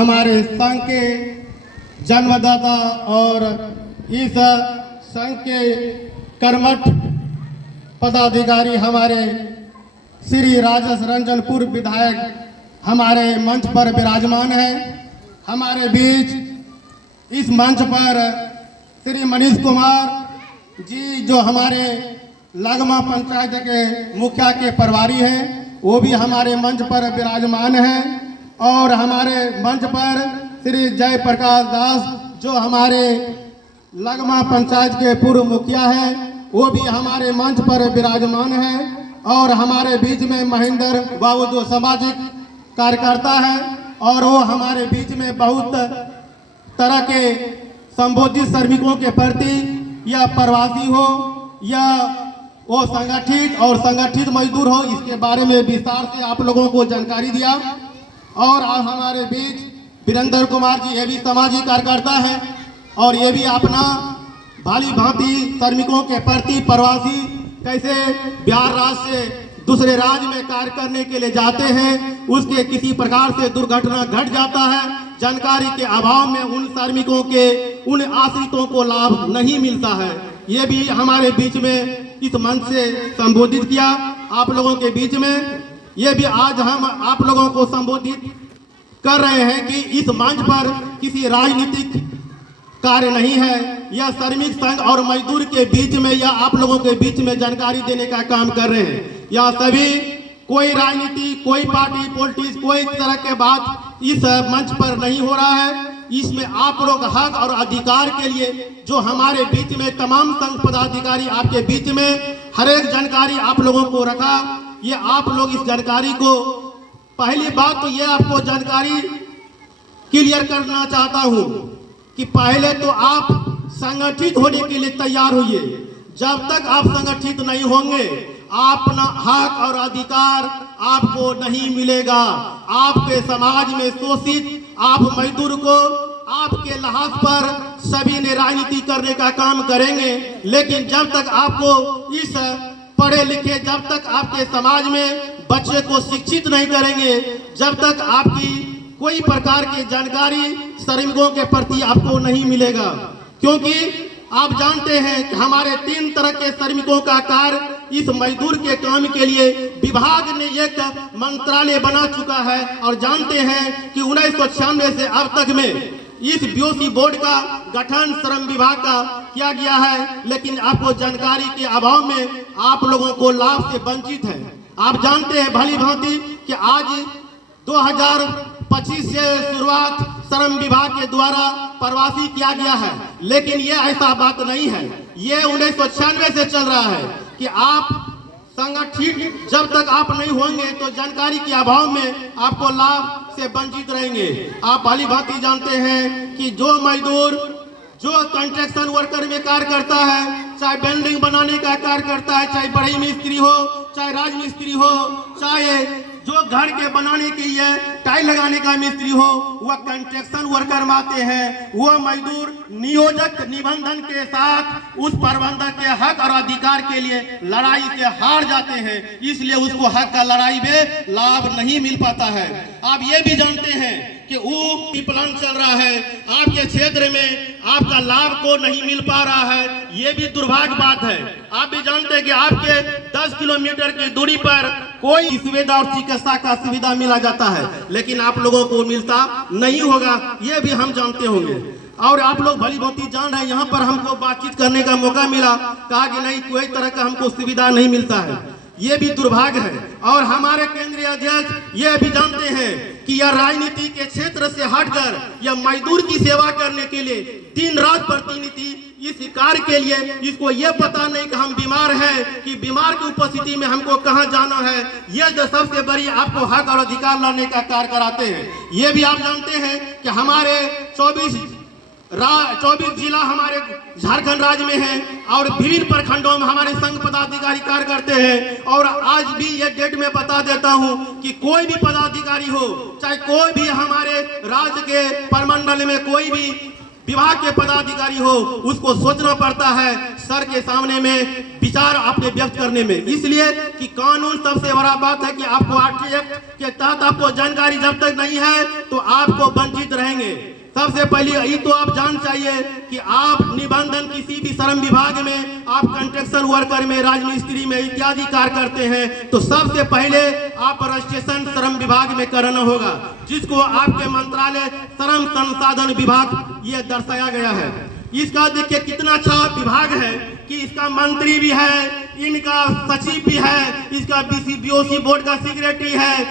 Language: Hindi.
हमारे संघ के जन्मदाता और इस संघ के कर्मठ पदाधिकारी हमारे श्री राजेश रंजन पूर्व विधायक हमारे मंच पर विराजमान है। हमारे बीच इस मंच पर श्री मनीष कुमार जी जो हमारे लगमा पंचायत के मुखिया के प्रभारी हैं, वो भी हमारे मंच पर विराजमान हैं। और हमारे मंच पर श्री जय प्रकाश दास जो हमारे लगमा पंचायत के पूर्व मुखिया हैं, वो भी हमारे मंच पर विराजमान हैं। और हमारे बीच में महेंद्र बाबू जो सामाजिक कार्यकर्ता है और वो हमारे बीच में बहुत तरह के संबोधित श्रमिकों के प्रति या प्रवासी हो या वो संगठित और संगठित मजदूर हो, इसके बारे में विस्तार से आप लोगों को जानकारी दिया। और आज हमारे बीच वीरेंद्र कुमार जी, ये भी सामाजिक कार्यकर्ता है और ये भी अपना भाली भांति श्रमिकों के प्रति प्रवासी कैसे बिहार राज्य से दूसरे राज्य में कार्य करने के लिए जाते हैं, उसके किसी प्रकार से दुर्घटना घट जाता है, जानकारी के अभाव में उन श्रमिकों के उन आश्रितों को लाभ नहीं मिलता है। ये भी हमारे बीच में इस मंच से संबोधित किया आप लोगों के बीच में। ये भी आज हम आप लोगों को संबोधित कर रहे हैं कि इस मंच पर किसी राजनीतिक कार्य नहीं है, यह श्रमिक संघ और मजदूर के बीच में या आप लोगों के बीच में जानकारी देने का काम कर रहे हैं। यह सभी कोई राजनीति, कोई पार्टी पॉलिटिक्स, कोई तरह के बात इस मंच पर नहीं हो रहा है। इसमें आप लोग हक और अधिकार के लिए जो हमारे बीच में तमाम संघ पदाधिकारी आपके बीच में हर एक जानकारी आप लोगों को रखा, ये आप लोग इस जानकारी को, पहली बात तो ये आपको जानकारी क्लियर करना चाहता हूँ कि पहले तो आप संगठित होने के लिए तैयार होइए। जब तक आप संगठित नहीं होंगे अपना हक और अधिकार आपको नहीं मिलेगा। आपके समाज में शोषित आप मजदूर को आपके लहाज पर सभी ने राजनीति करने का काम करेंगे, लेकिन जब तक आपको इस पढ़े लिखे, जब तक आपके समाज में बच्चे को शिक्षित नहीं करेंगे, जब तक आपकी कोई प्रकार की जानकारी श्रमिकों के प्रति आपको नहीं मिलेगा। क्योंकि आप जानते हैं कि हमारे 3 तरह के श्रमिकों का कार्य इस मजदूर के काम के लिए विभाग ने एक मंत्रालय बना चुका है। और जानते हैं कि 1996 से अब तक में इस बीओसी बोर्ड का गठन श्रम विभाग का किया गया है, लेकिन आपको जानकारी के अभाव में आप लोगों को लाभ से वंचित है। आप जानते हैं भली भांति कि आज 2025 से शुरुआत श्रम विभाग के द्वारा प्रवासी किया गया है, लेकिन ये ऐसा बात नहीं है। ये 1996 से चल रहा है कि आप संगठित जब तक आप नहीं होंगे तो जानकारी के अभाव में आपको लाभ से वंचित रहेंगे। आप भली भांति जानते हैं कि जो मजदूर जो कंस्ट्रक्शन वर्कर में कार्य करता है, चाहे बिल्डिंग बनाने का कार्य करता है, चाहे बड़ी मिस्त्री हो, चाहे राजमिस्त्री हो, चाहे जो घर के बनाने के लिए टाइल लगाने का मिस्त्री हो, वह कंस्ट्रक्शन वर्कर में आते हैं। वह मजदूर नियोजक निबंधन के साथ उस प्रबंधक के हक और अधिकार के लिए लड़ाई से हार जाते हैं, इसलिए उसको हक का लड़ाई में लाभ नहीं मिल पाता है। आप ये भी जानते हैं कि वो प्लान चल रहा है, आपके क्षेत्र में आपका लाभ को नहीं मिल पा रहा है, ये भी दुर्भाग्य बात है। आप भी जानते हैं कि आपके 10 किलोमीटर की दूरी पर कोई सुविधा और चिकित्सा का सुविधा मिला जाता है, लेकिन आप लोगों को मिलता नहीं होगा, ये भी हम जानते होंगे। और आप लोग भली भांति जान रहे हैं, यहाँ पर हमको बातचीत करने का मौका मिला, कहा कि नहीं कोई तरह का हमको सुविधा नहीं मिलता है, ये भी दुर्भाग्य है। और हमारे केंद्रीय अध्यक्ष ये भी जानते हैं कि यह राजनीति के क्षेत्र से हटकर यह मजदूर की सेवा करने के लिए दिन रात प्रतिनिधि इस कार्य के लिए, इसको ये पता नहीं कि हम बीमार हैं कि बीमार की उपस्थिति में हमको कहाँ जाना है, ये जो सबसे बड़ी आपको हक और अधिकार लाने का कार्य कराते हैं। ये भी आप जानते हैं कि हमारे 24 जिला हमारे झारखंड राज्य में है और विभिन्न प्रखंडों में हमारे संघ पदाधिकारी कार्य करते हैं। और आज भी ये डेट में बता देता हूं कि कोई भी पदाधिकारी हो, चाहे कोई भी हमारे राज्य के प्रमंडल में कोई भी विभाग के पदाधिकारी हो, उसको सोचना पड़ता है सर के सामने में विचार अपने व्यक्त करने में, इसलिए कि कानून सबसे बड़ा बात है कि आपको आरटीएफ के तहत आपको जानकारी जब तक नहीं है तो आपको वंचित सबसे पहले ये तो आप जान चाहिए कि आप निबंधन किसी भी श्रम विभाग में, आप कंस्ट्रक्शन वर्कर में, राजमिस्त्री में इत्यादि कार्य करते हैं, तो सबसे पहले आप रजिस्ट्रेशन श्रम विभाग में कराना होगा, जिसको आपके मंत्रालय श्रम संसाधन विभाग ये दर्शाया गया है। इसका देखिए कितना अच्छा विभाग है कि इसका मंत्री भी है, इनका सचिव भी है, इसका बीओसी बोर्ड का सेक्रेटरी है,